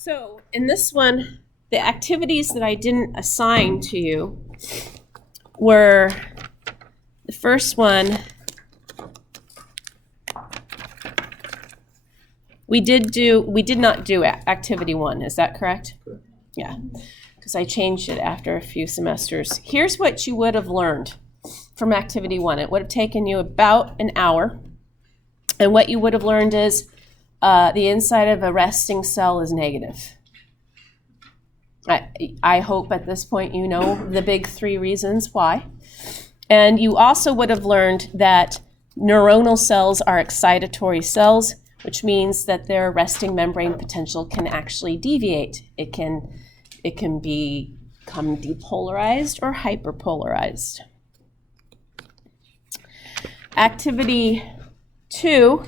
So in this one, the activities that I didn't assign to you were the first one. We did not do activity 1. Is that correct? Correct. Yeah, because I changed it after a few semesters. Here's what you would have learned from activity 1. It would have taken you about an hour. And what you would have learned is the inside of a resting cell is negative. I hope at this point you know the big 3 reasons why. And you also would have learned that neuronal cells are excitatory cells, which means that their resting membrane potential can actually deviate. It can become depolarized or hyperpolarized. Activity 2,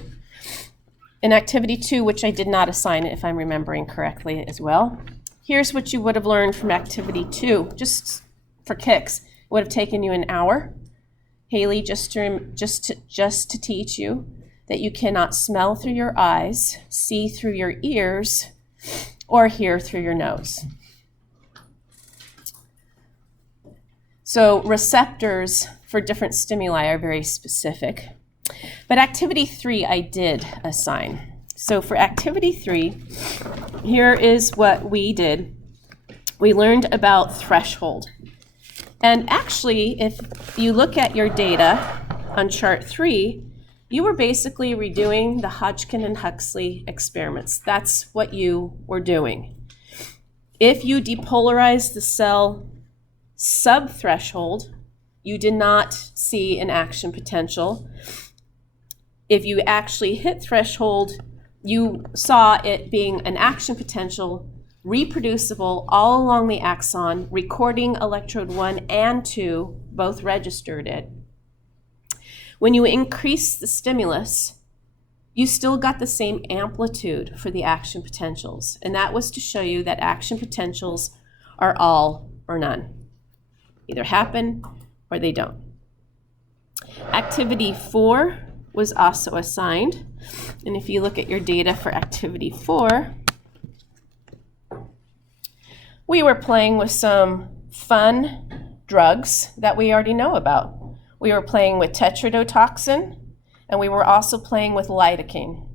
in activity 2, which I did not assign if I'm remembering correctly as well, here's what you would have learned from activity 2, just for kicks. It would have taken you an hour. Haley, just to teach you that you cannot smell through your eyes, see through your ears, or hear through your nose. So receptors for different stimuli are very specific. But activity 3 I did assign. So for activity 3, here is what we did. We learned about threshold. And actually, if you look at your data on chart 3, you were basically redoing the Hodgkin and Huxley experiments. That's what you were doing. If you depolarize the cell subthreshold, you did not see an action potential. If you actually hit threshold, you saw it being an action potential, reproducible all along the axon, recording electrode 1 and 2, both registered it. When you increase the stimulus, you still got the same amplitude for the action potentials. And that was to show you that action potentials are all or none. Either happen or they don't. Activity 4 was also assigned. And if you look at your data for activity 4, we were playing with some fun drugs that we already know about. We were playing with tetrodotoxin, and we were also playing with lidocaine.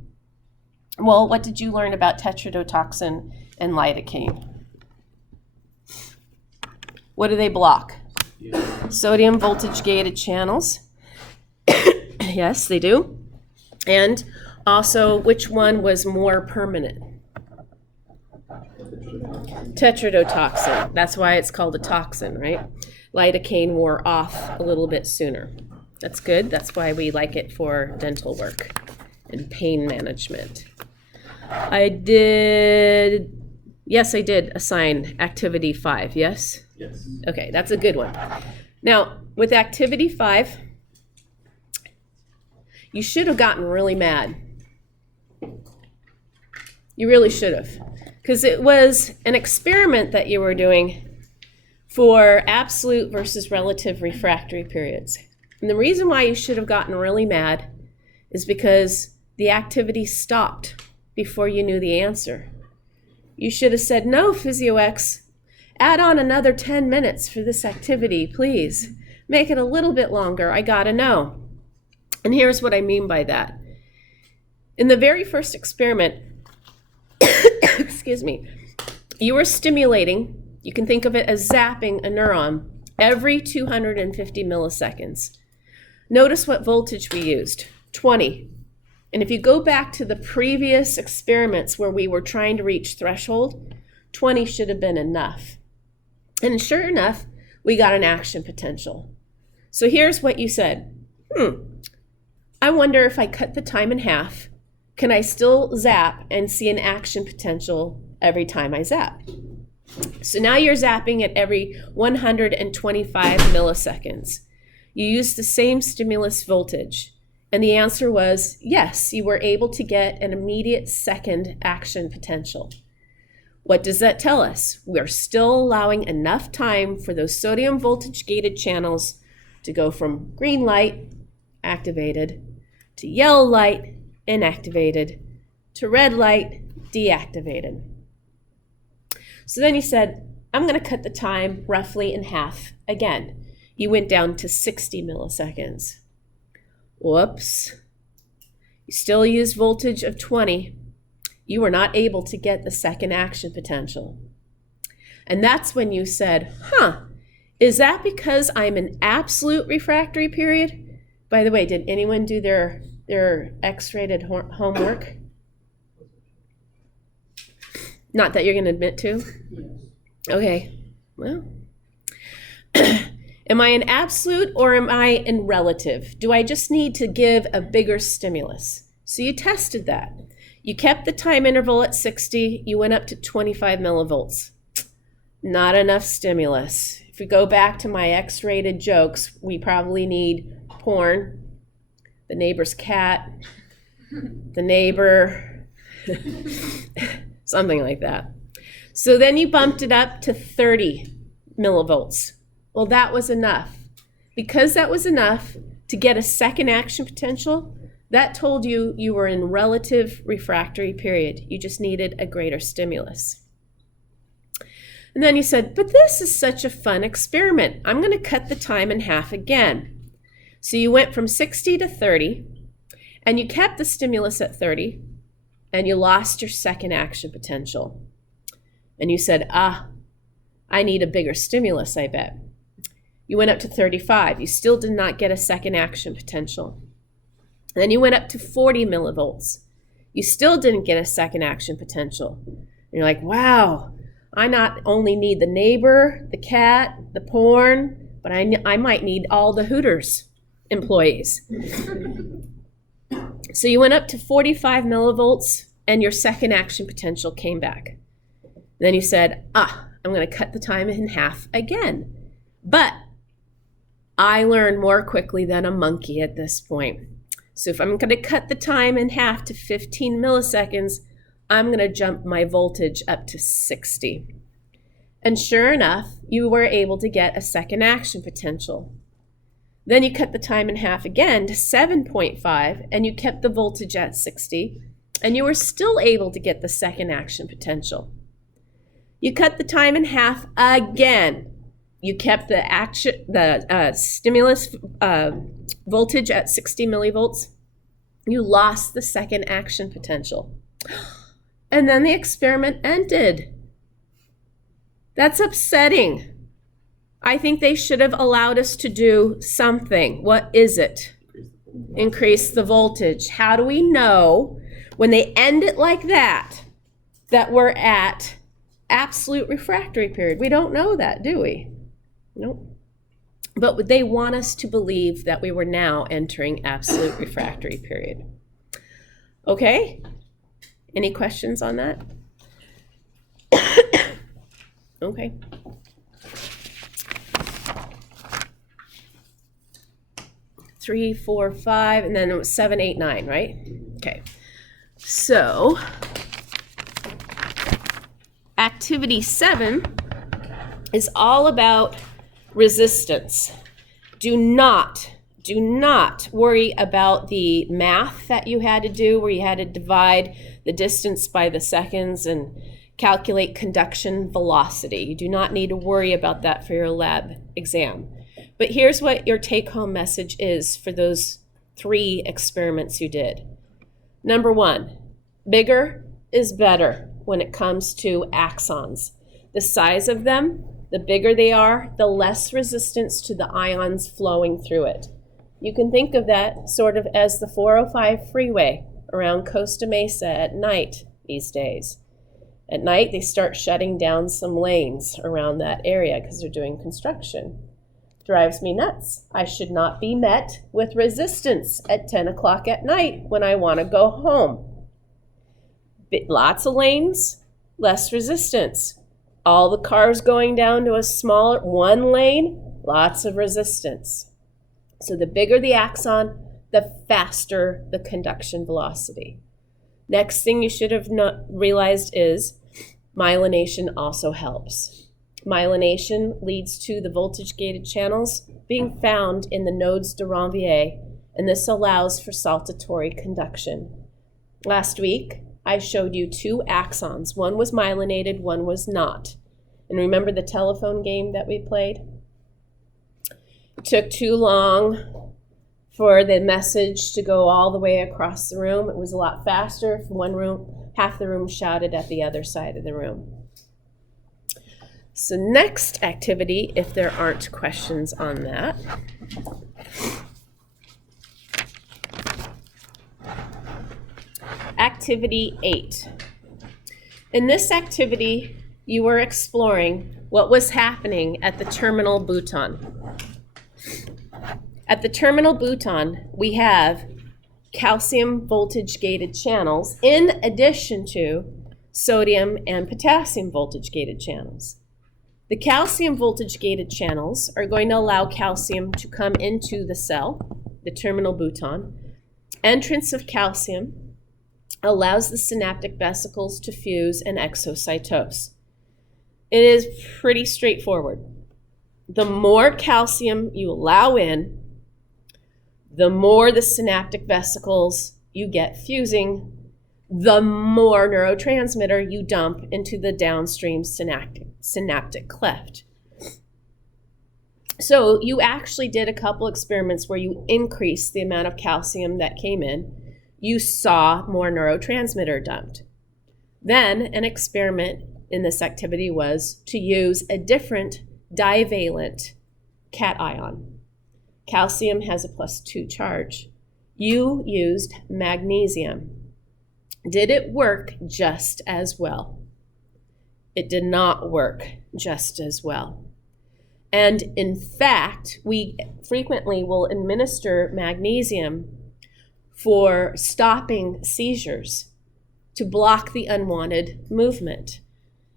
Well, what did you learn about tetrodotoxin and lidocaine? What do they block? Yeah. Sodium voltage gated channels. Yes, they do. And also, which one was more permanent? Tetrodotoxin. That's why it's called a toxin, right? Lidocaine wore off a little bit sooner. That's good. That's why we like it for dental work and pain management. I did assign activity 5, yes? Yes. Okay, that's a good one. Now, with activity 5, you should have gotten really mad. You really should have. Because it was an experiment that you were doing for absolute versus relative refractory periods. And the reason why you should have gotten really mad is because the activity stopped before you knew the answer. You should have said, no, physioEx, add on another 10 minutes for this activity, please. Make it a little bit longer, I gotta know. And here's what I mean by that. In the very first experiment, excuse me, you were stimulating, you can think of it as zapping a neuron every 250 milliseconds. Notice what voltage we used, 20. And if you go back to the previous experiments where we were trying to reach threshold, 20 should have been enough. And sure enough, we got an action potential. So here's what you said. I wonder if I cut the time in half, can I still zap and see an action potential every time I zap? So now you're zapping at every 125 milliseconds. You use the same stimulus voltage. And the answer was yes, you were able to get an immediate second action potential. What does that tell us? We're still allowing enough time for those sodium voltage gated channels to go from green light, activated, to yellow light, inactivated, to red light, deactivated. So then you said, I'm going to cut the time roughly in half again. You went down to 60 milliseconds. Whoops. You still use voltage of 20. You were not able to get the second action potential. And that's when you said, is that because I'm in absolute refractory period? By the way, did anyone do their X-rated homework? Not that you're going to admit to? Okay, well. Am I in absolute or am I in relative? Do I just need to give a bigger stimulus? So you tested that. You kept the time interval at 60. You went up to 25 millivolts. Not enough stimulus. If we go back to my X-rated jokes, we probably need porn, the neighbor's cat, the neighbor, something like that. So then you bumped it up to 30 millivolts. Well, that was enough. Because that was enough to get a second action potential, that told you you were in relative refractory period. You just needed a greater stimulus. And then you said, but this is such a fun experiment. I'm going to cut the time in half again. So you went from 60 to 30, and you kept the stimulus at 30, and you lost your second action potential. And you said, I need a bigger stimulus, I bet. You went up to 35. You still did not get a second action potential. Then you went up to 40 millivolts. You still didn't get a second action potential. And you're like, wow, I not only need the neighbor, the cat, the porn, but I might need all the Hooters employees. So you went up to 45 millivolts and your second action potential came back. Then you said, I'm going to cut the time in half again. But I learn more quickly than a monkey at this point. So if I'm going to cut the time in half to 15 milliseconds, I'm going to jump my voltage up to 60. And sure enough, you were able to get a second action potential. Then you cut the time in half again to 7.5, and you kept the voltage at 60, and you were still able to get the second action potential. You cut the time in half again. You kept the stimulus voltage at 60 millivolts. You lost the second action potential. And then the experiment ended. That's upsetting. I think they should have allowed us to do something. What is it? Increase the voltage. How do we know when they end it like that we're at absolute refractory period? We don't know that, do we? Nope. But they want us to believe that we were now entering absolute refractory period. Okay? Any questions on that? Okay. Three, four, five, and then it was 7, 8, 9, right? Okay. So, activity 7 is all about resistance. Do not worry about the math that you had to do where you had to divide the distance by the seconds and calculate conduction velocity. You do not need to worry about that for your lab exam. But here's what your take-home message is for those 3 experiments you did. Number 1, bigger is better when it comes to axons. The size of them, the bigger they are, the less resistance to the ions flowing through it. You can think of that sort of as the 405 freeway around Costa Mesa at night these days. At night, they start shutting down some lanes around that area because they're doing construction. Drives me nuts. I should not be met with resistance at 10 o'clock at night when I want to go home. Lots of lanes, less resistance. All the cars going down to a smaller 1 lane, lots of resistance. So the bigger the axon, the faster the conduction velocity. Next thing you should have realized is myelination also helps. Myelination leads to the voltage-gated channels being found in the nodes de Ranvier, and this allows for saltatory conduction. Last week, I showed you two axons. One was myelinated, one was not. And remember the telephone game that we played? It took too long for the message to go all the way across the room. It was a lot faster if half the room shouted at the other side of the room. So next activity, if there aren't questions on that. Activity 8. In this activity, you were exploring what was happening at the terminal bouton. At the terminal bouton, we have calcium voltage-gated channels in addition to sodium and potassium voltage-gated channels. The calcium voltage-gated channels are going to allow calcium to come into the cell, the terminal bouton. Entrance of calcium allows the synaptic vesicles to fuse and exocytose. It is pretty straightforward. The more calcium you allow in, the more the synaptic vesicles you get fusing, the more neurotransmitter you dump into the downstream synaptic cleft. So you actually did a couple experiments where you increased the amount of calcium that came in. You saw more neurotransmitter dumped. Then an experiment in this activity was to use a different divalent cation. Calcium has a +2 charge. You used magnesium. Did it work just as well? It did not work just as well. And in fact, we frequently will administer magnesium for stopping seizures, to block the unwanted movement.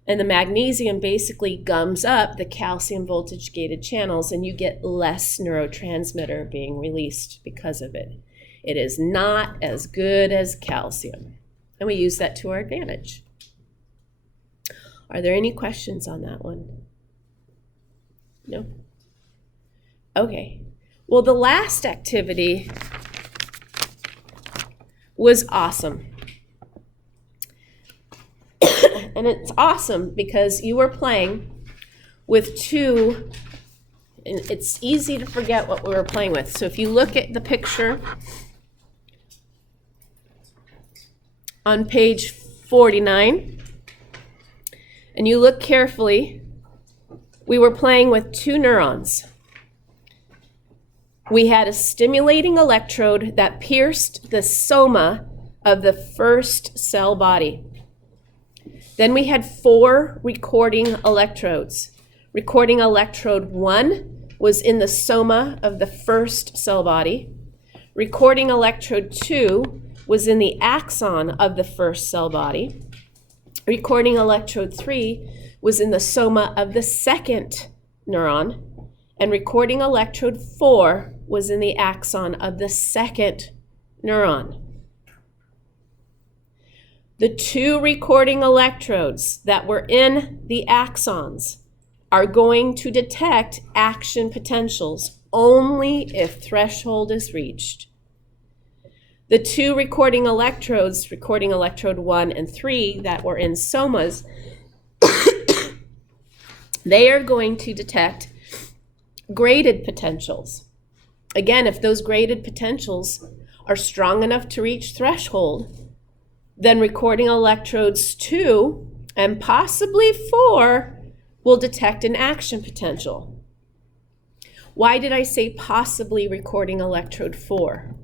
And the magnesium basically gums up the calcium voltage-gated channels, and you get less neurotransmitter being released because of it. It is not as good as calcium, and we use that to our advantage. Are there any questions on that one? No? Okay. Well, the last activity was awesome. And it's awesome because you were playing with two, and it's easy to forget what we were playing with. So if you look at the picture on page 49, and you look carefully, we were playing with two neurons. We had a stimulating electrode that pierced the soma of the first cell body. Then we had 4 recording electrodes. Recording electrode 1 was in the soma of the first cell body. Recording electrode 2 was in the axon of the first cell body. Recording electrode 3 was in the soma of the second neuron. And recording electrode 4 was in the axon of the second neuron. The 2 recording electrodes that were in the axons are going to detect action potentials only if threshold is reached. The 2 recording electrodes, recording electrode 1 and 3, that were in somas, they are going to detect graded potentials. Again, if those graded potentials are strong enough to reach threshold, then recording electrodes 2 and possibly 4 will detect an action potential. Why did I say possibly recording electrode 4?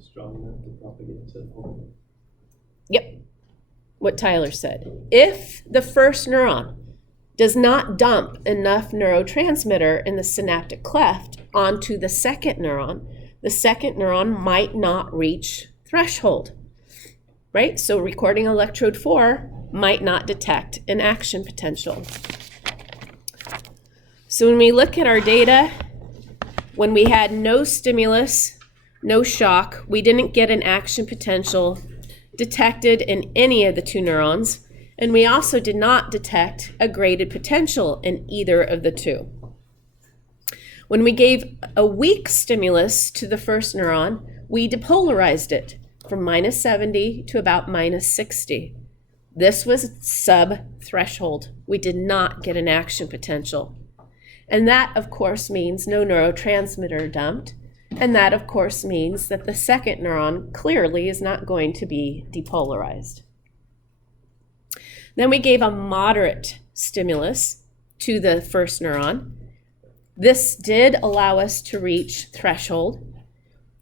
Strong enough to propagate to the whole. Yep, what Tyler said. If the first neuron does not dump enough neurotransmitter in the synaptic cleft onto the second neuron might not reach threshold, right? So recording electrode 4 might not detect an action potential. So when we look at our data, when we had no stimulus, no shock, we didn't get an action potential detected in any of the 2 neurons, and we also did not detect a graded potential in either of the 2. When we gave a weak stimulus to the first neuron, we depolarized it from -70 to about -60. This was sub-threshold. We did not get an action potential. And that, of course, means no neurotransmitter dumped. And that, of course, means that the second neuron clearly is not going to be depolarized. Then we gave a moderate stimulus to the first neuron. This did allow us to reach threshold.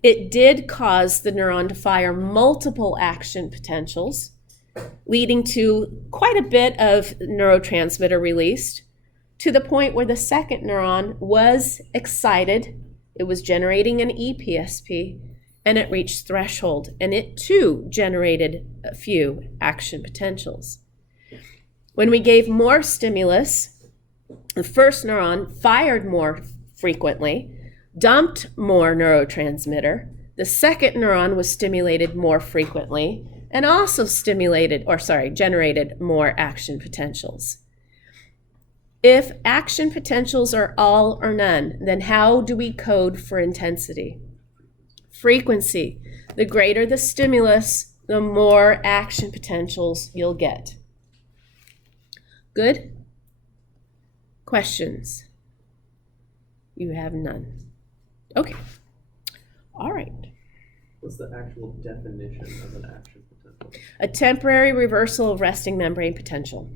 It did cause the neuron to fire multiple action potentials, leading to quite a bit of neurotransmitter released, to the point where the second neuron was excited. It was generating an EPSP, and it reached threshold, and it too generated a few action potentials. When we gave more stimulus, the first neuron fired more frequently, dumped more neurotransmitter. The second neuron was stimulated more frequently and also generated more action potentials. If action potentials are all or none, then how do we code for intensity? Frequency. The greater the stimulus, the more action potentials you'll get. Good? Questions? You have none. Okay. All right. What's the actual definition of an action potential? A temporary reversal of resting membrane potential.